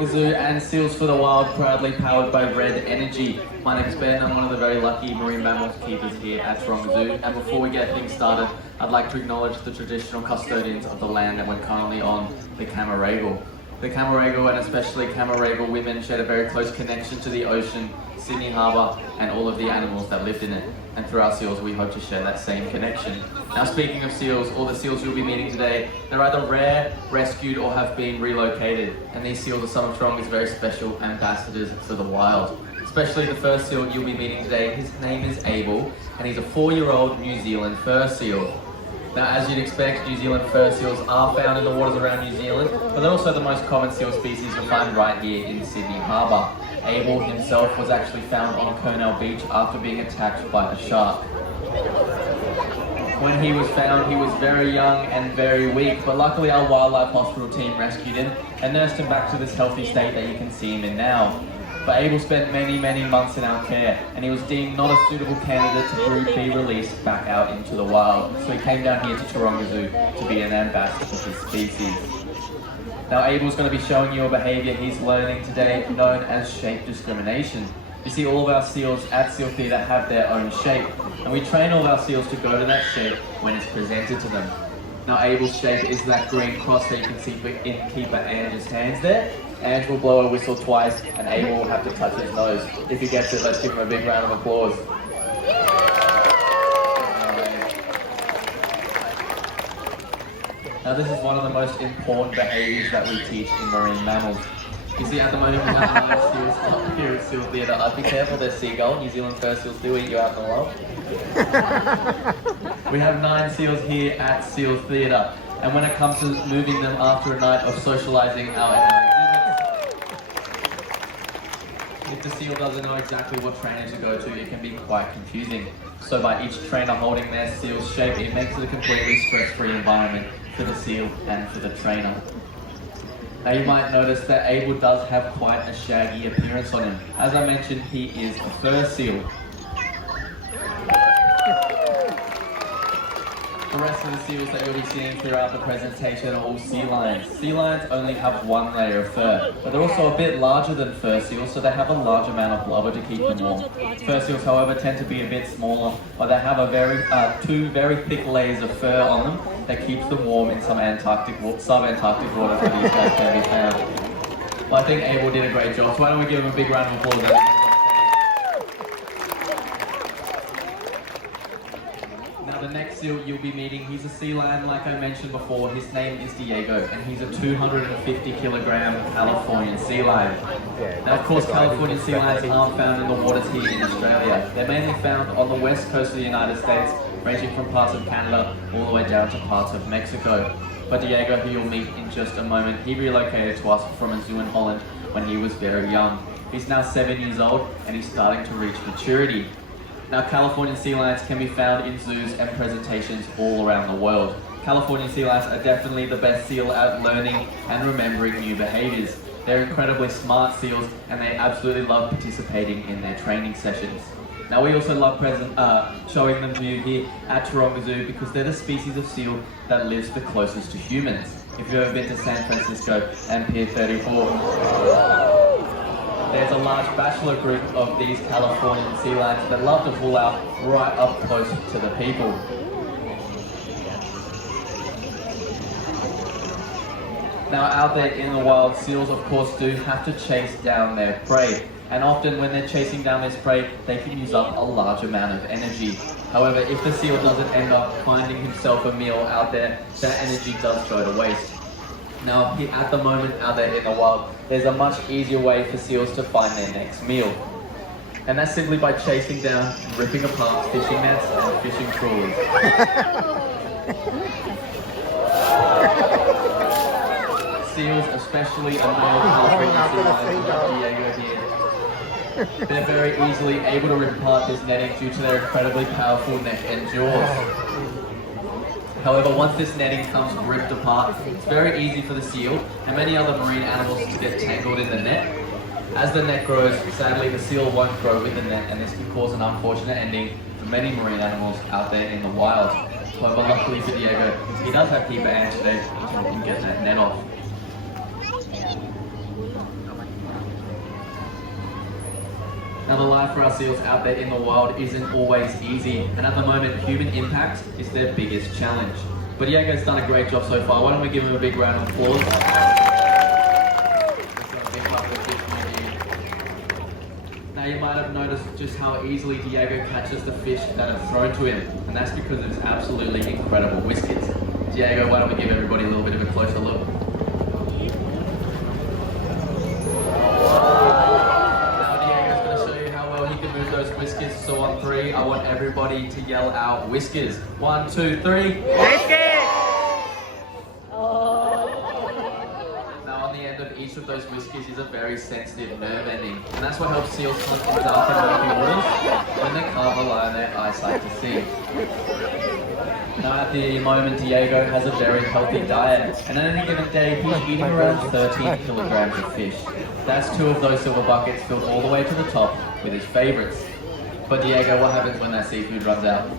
Taronga Zoo and Seals for the Wild, proudly powered by Red Energy. My name's Ben, I'm one of the very lucky marine mammals keepers here at Taronga Zoo, and before we get things started, I'd like to acknowledge the traditional custodians of the land that we're currently on, the Camaragal. The Camaragal, and especially Camaragal women, shared a very close connection to the ocean, Sydney Harbour, and all of the animals that lived in it. And through our seals, we hope to share that same connection. Now, speaking of seals, all the seals you'll be meeting today, they're either rare, rescued, or have been relocated. And these seals are some of Taronga's very special ambassadors for the wild. Especially the first seal you'll be meeting today, his name is Abel, and he's a 4-year-old New Zealand fur seal. Now, as you'd expect, New Zealand fur seals are found in the waters around New Zealand, but they're also the most common seal species you'll find right here in Sydney Harbour. Abel himself was actually found on Cornell Beach after being attacked by a shark. When he was found, he was very young and very weak, but luckily our wildlife hospital team rescued him and nursed him back to this healthy state that you can see him in now. But Abel spent many months in our care, and he was deemed not a suitable candidate to be released back out into the wild. So he came down here to Taronga Zoo to be an ambassador for his species. Now Abel's going to be showing you a behaviour he's learning today known as shape discrimination. You see, all of our seals at Seal Theatre have their own shape, and we train all of our seals to go to that shape when it's presented to them. Now Abel's shape is that green cross that you can see in keeper Ange's hands there. Ange will blow a whistle twice, and Abel will have to touch his nose. If he gets it, let's give him a big round of applause. Now this is one of the most important behaviours that we teach in marine mammals. You see, at the moment we have 9 seals up here at Seal Theatre. I'd be careful, there's seagull. New Zealand fur seals do eat you out in the wild. We have 9 seals here at Seal Theatre, and when it comes to moving them after a night of socialising out in our exhibits, if the seal doesn't know exactly what trainer to go to, it can be quite confusing. So by each trainer holding their seal's shape, it makes it a completely stress-free environment for the seal and for the trainer. Now you might notice that Abel does have quite a shaggy appearance on him. As I mentioned, he is a fur seal. The rest of the seals that you'll be seeing throughout the presentation are all sea lions. Sea lions only have 1 layer of fur, but they're also a bit larger than fur seals, so they have a large amount of blubber to keep them warm. Fur seals, however, tend to be a bit smaller, but they have a 2 very thick layers of fur on them that keeps them warm in some sub-Antarctic waters where these guys can be found. Well, I think Abel did a great job, so why don't we give him a big round of applause. The next seal you'll be meeting, he's a sea lion like I mentioned before. His name is Diego, and he's a 250-kilogram Californian sea lion. Now, of course, Californian sea lions aren't found in the waters here in Australia. They're mainly found on the west coast of the United States, ranging from parts of Canada all the way down to parts of Mexico. But Diego, who you'll meet in just a moment, he relocated to us from a zoo in Holland when he was very young. He's now 7 years old, and he's starting to reach maturity. Now, Californian sea lions can be found in zoos and presentations all around the world. Californian sea lions are definitely the best seal at learning and remembering new behaviours. They're incredibly smart seals, and they absolutely love participating in their training sessions. Now, we also love showing them to you here at Taronga Zoo because they're the species of seal that lives the closest to humans. If you've ever been to San Francisco and Pier 34, there's a large bachelor group of these Californian sea lions that love to pull out right up close to the people. Now, out there in the wild, seals of course do have to chase down their prey. And often when they're chasing down this prey, they can use up a large amount of energy. However, if the seal doesn't end up finding himself a meal out there, that energy does go to waste. Now, at the moment out there in the wild, there's a much easier way for seals to find their next meal. And that's simply by chasing down, ripping apart fishing nets and fishing trawlers. Seals, especially a male Californian sea lion like Diego here, they're very easily able to rip apart this netting due to their incredibly powerful neck and jaws. However, once this netting comes ripped apart, it's very easy for the seal and many other marine animals to get tangled in the net. As the net grows, sadly the seal won't grow with the net, and this can cause an unfortunate ending for many marine animals out there in the wild. However, luckily for Diego, he does have keeper Ange today, so he can get that net off. Now the life for our seals out there in the wild isn't always easy, and at the moment human impact is their biggest challenge. But Diego's done a great job so far. Why don't we give him a big round of applause? Now you might have noticed just how easily Diego catches the fish that are thrown to him, and that's because of his absolutely incredible whiskers. Diego, why don't we give everybody a little bit of a closer look? Now Diego's going to show you how well he can move those whiskers, so on 3, I want everybody to yell out whiskers. 1, 2, 3. Whiskers! Of each of those whiskers is a very sensitive nerve ending, and that's what helps seals hunt in dark and murky waters when they can't rely on their eyesight to see. Now at the moment Diego has a very healthy diet, and on any given day he's eating around 13 kilograms of fish. That's 2 of those silver buckets filled all the way to the top with his favourites. But Diego, what happens when that seafood runs out?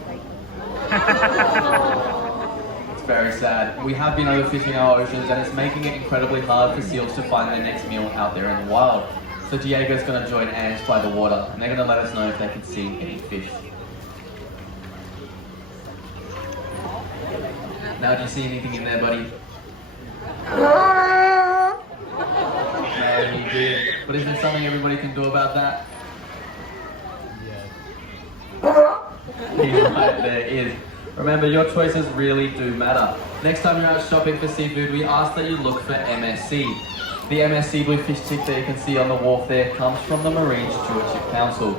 Very sad. We have been overfishing our oceans, and it's making it incredibly hard for seals to find their next meal out there in the wild. So Diego's going to join ants by the water, and they're going to let us know if they can see any fish. Now, do you see anything in there, buddy? No, you did. But is there something everybody can do about that? Yeah. Right, there is. Remember, your choices really do matter. Next time you're out shopping for seafood, we ask that you look for MSC. The MSC blue fish stick that you can see on the wharf there comes from the Marine Stewardship Council.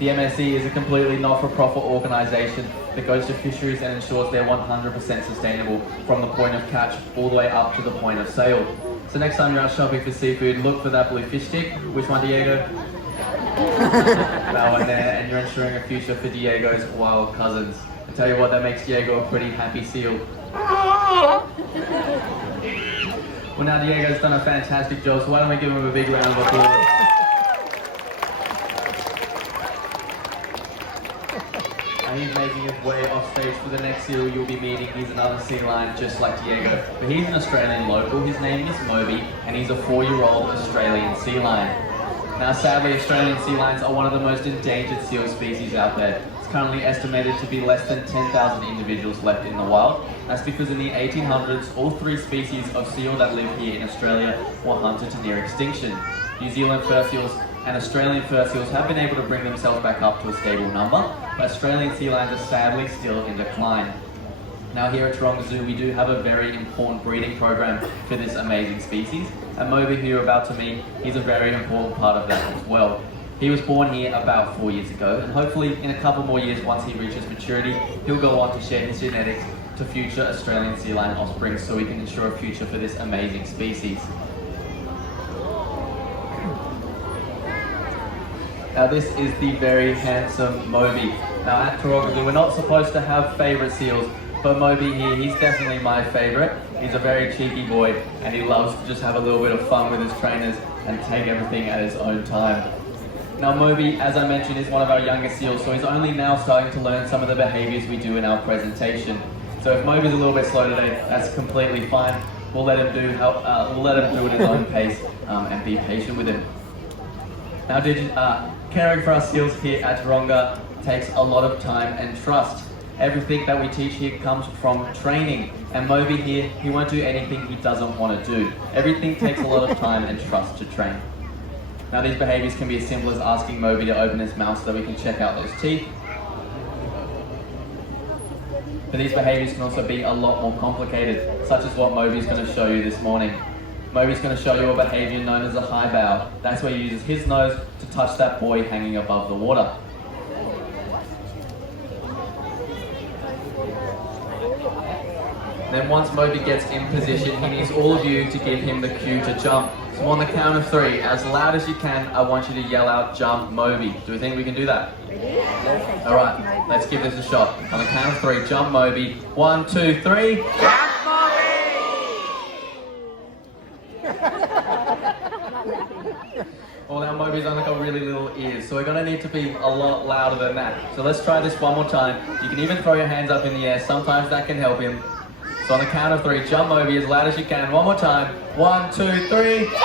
The MSC is a completely not-for-profit organisation that goes to fisheries and ensures they're 100% sustainable from the point of catch all the way up to the point of sale. So next time you're out shopping for seafood, look for that blue fish stick. Which one, Diego? That one there, and you're ensuring a future for Diego's wild cousins. I tell you what, that makes Diego a pretty happy seal. Well, now Diego's done a fantastic job, so why don't we give him a big round of applause. And he's making his way off stage for the next seal you'll be meeting. He's another sea lion just like Diego, but he's an Australian local. His name is Moby, and he's a 4-year-old Australian sea lion. Now sadly, Australian sea lions are one of the most endangered seal species out there. It's currently estimated to be less than 10,000 individuals left in the wild. That's because in the 1800s, all 3 species of seal that live here in Australia were hunted to near extinction. New Zealand fur seals and Australian fur seals have been able to bring themselves back up to a stable number, but Australian sea lions are sadly still in decline. Now here at Taronga Zoo, we do have a very important breeding program for this amazing species, and Moby, who you're about to meet, he's a very important part of that as well. He was born here about 4 years ago, and hopefully in a couple more years, once he reaches maturity, he'll go on to share his genetics to future Australian sea lion offspring so we can ensure a future for this amazing species. Now this is the very handsome Moby. Now at Taronga Zoo, we're not supposed to have favourite seals, but Moby here, he's definitely my favourite. He's a very cheeky boy, and he loves to just have a little bit of fun with his trainers and take everything at his own time. Now Moby, as I mentioned, is one of our younger seals, so he's only now starting to learn some of the behaviours we do in our presentation. So if Moby's a little bit slow today, that's completely fine. We'll let him do it at his own pace and be patient with him. Now caring for our seals here at Taronga takes a lot of time and trust. Everything that we teach here comes from training, and Moby here, he won't do anything he doesn't want to do. Everything takes a lot of time and trust to train. Now these behaviours can be as simple as asking Moby to open his mouth so that we can check out those teeth. But these behaviours can also be a lot more complicated, such as what Moby's going to show you this morning. Moby's going to show you a behaviour known as a high bow. That's where he uses his nose to touch that buoy hanging above the water. Then once Moby gets in position, he needs all of you to give him the cue to jump. So on the count of 3, as loud as you can, I want you to yell out, "Jump, Moby." Do we think we can do that? Alright, let's give this a shot. On the count of 3, jump Moby. 1, 2, 3. Jump Moby! Well, now Moby's only got really little ears, so we're going to need to be a lot louder than that. So let's try this one more time. You can even throw your hands up in the air. Sometimes that can help him. So on the count of 3, jump Moby as loud as you can. One more time. 1, 2, 3. Jump Moby!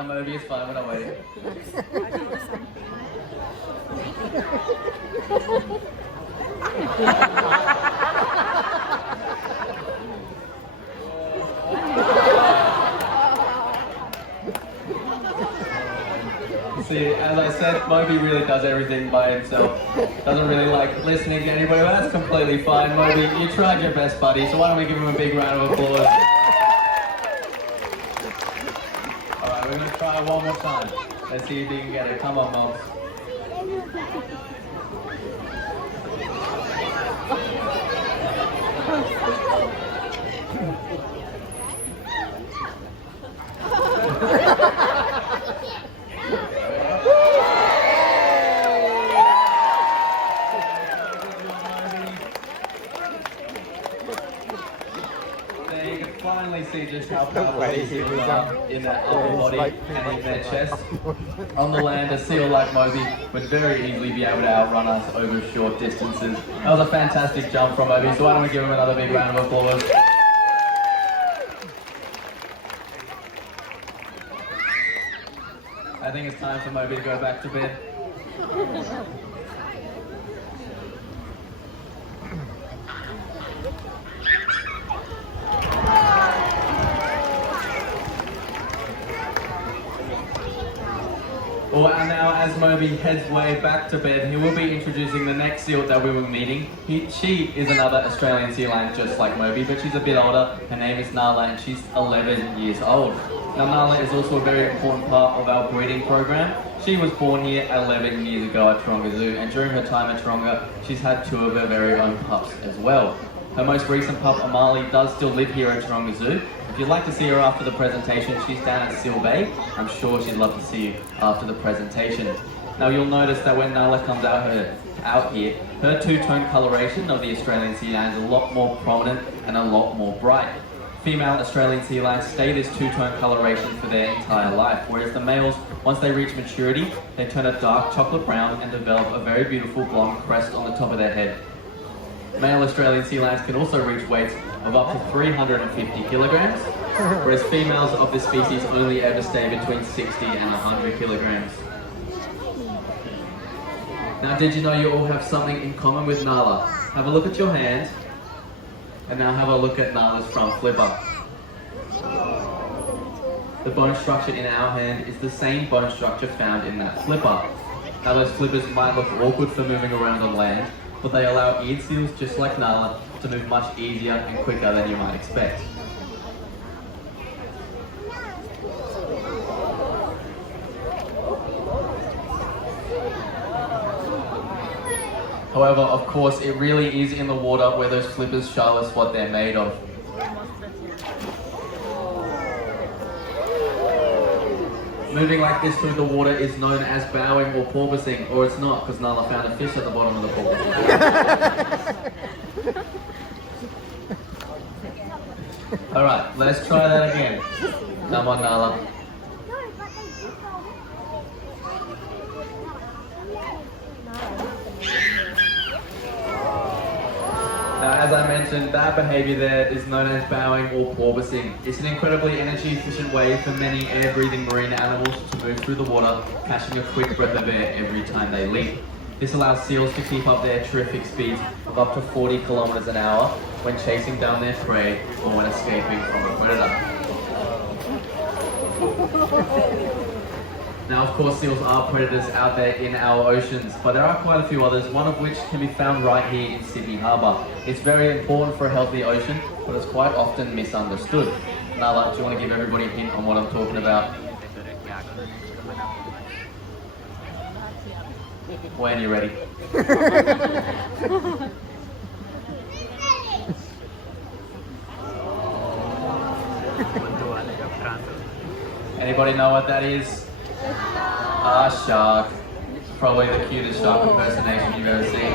fine, Moby, it's fine, we're not waiting. See, as I said, Moby really does everything by himself. Doesn't really like listening to anybody, but that's completely fine. Moby, you tried your best, buddy, so why don't we give him a big round of applause. Alright, we're going to try one more time. Let's see if you can get it. Come on, Moms. Finally see just how powerful these seals are in their upper body and in their chest. On the land, a seal like Moby would very easily be able to outrun us over short distances. That was a fantastic jump from Moby, so why don't we give him another big round of applause. I think it's time for Moby to go back to bed. Well, and now as Moby heads way back to bed, he will be introducing the next seal that we were meeting. She is another Australian sea lion just like Moby, but she's a bit older. Her name is Nala and she's 11 years old. Now Nala is also a very important part of our breeding program. She was born here 11 years ago at Taronga Zoo, and during her time at Taronga, she's had 2 of her very own pups as well. Her most recent pup, Amali, does still live here at Taronga Zoo. If you'd like to see her after the presentation, she's down at Seal Bay. I'm sure she'd love to see you after the presentation. Now you'll notice that when Nala comes out here, her 2-tone coloration of the Australian sea lion is a lot more prominent and a lot more bright. Female Australian sea lions stay this 2-tone coloration for their entire life, whereas the males, once they reach maturity, they turn a dark chocolate brown and develop a very beautiful blonde crest on the top of their head. Male Australian sea lions can also reach weights of up to 350 kilograms, whereas females of this species only ever stay between 60 and 100 kilograms. Now, did you know you all have something in common with Nala? Have a look at your hand, and now have a look at Nala's front flipper. The bone structure in our hand is the same bone structure found in that flipper. Now, those flippers might look awkward for moving around on land, but they allow eared seals just like Nala to move much easier and quicker than you might expect. However, of course, it really is in the water where those flippers show us what they're made of. Moving like this through the water is known as bowing or porpoising, or it's not, because Nala found a fish at the bottom of the pool. Alright, let's try that again. Come on, Nala. Now, as I mentioned, that behaviour there is known as bowing or porpoising. It's an incredibly energy efficient way for many air-breathing marine animals to move through the water, catching a quick breath of air every time they leap. This allows seals to keep up their terrific speeds of up to 40 kilometers an hour when chasing down their prey or when escaping from a predator. Now, of course, seals are predators out there in our oceans, but there are quite a few others, one of which can be found right here in Sydney Harbour. It's very important for a healthy ocean, but it's quite often misunderstood. Nala, do you want to give everybody a hint on what I'm talking about? When you're ready. Anybody know what that is? A shark. Probably the cutest shark impersonation you've ever seen.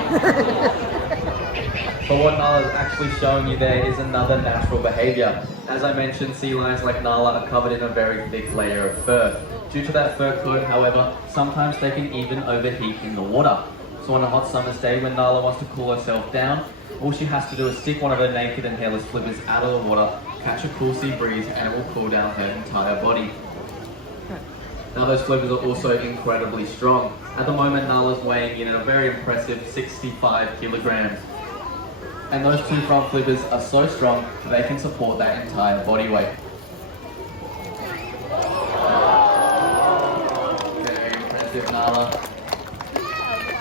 But what Nala's actually showing you there is another natural behaviour. As I mentioned, sea lions like Nala are covered in a very thick layer of fur. Due to that fur coat, however, sometimes they can even overheat in the water. So on a hot summer's day when Nala wants to cool herself down, all she has to do is stick one of her naked and hairless flippers out of the water, catch a cool sea breeze, and it will cool down her entire body. Now those flippers are also incredibly strong. At the moment, Nala's weighing in at a very impressive 65 kilograms. And those two front flippers are so strong that they can support that entire body weight. Very impressive, Nala.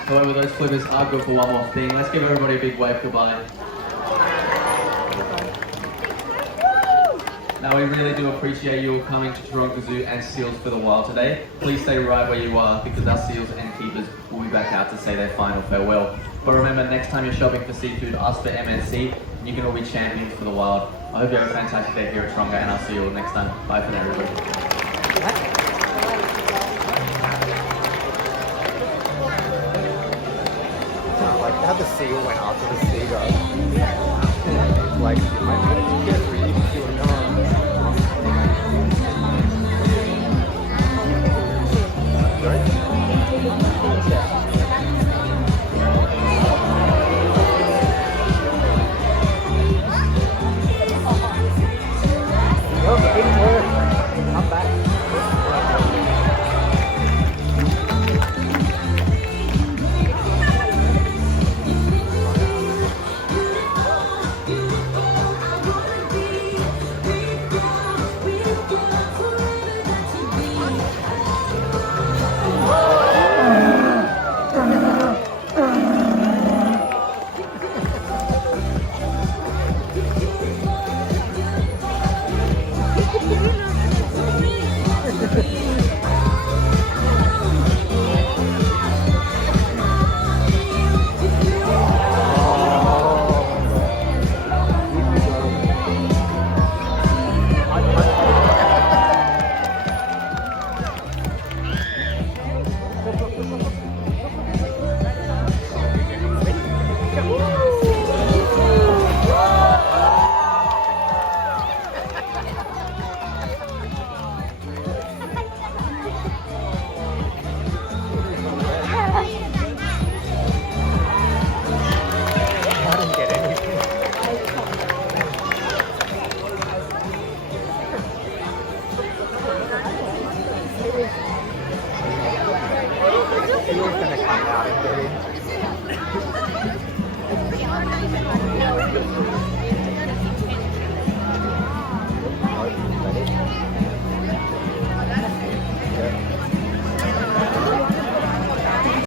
However, those flippers are good for one more thing. Let's give everybody a big wave goodbye. Now, we really do appreciate you all coming to Taronga Zoo and Seals for the Wild today. Please stay right where you are because our seals and keepers will be back out to say their final farewell. But remember, next time you're shopping for seafood, ask for MNC and you can all be champions for the wild. I hope you have a fantastic day here at Taronga and I'll see you all next time. Bye for now, everybody. Like how the seal went after the seagull. Like, I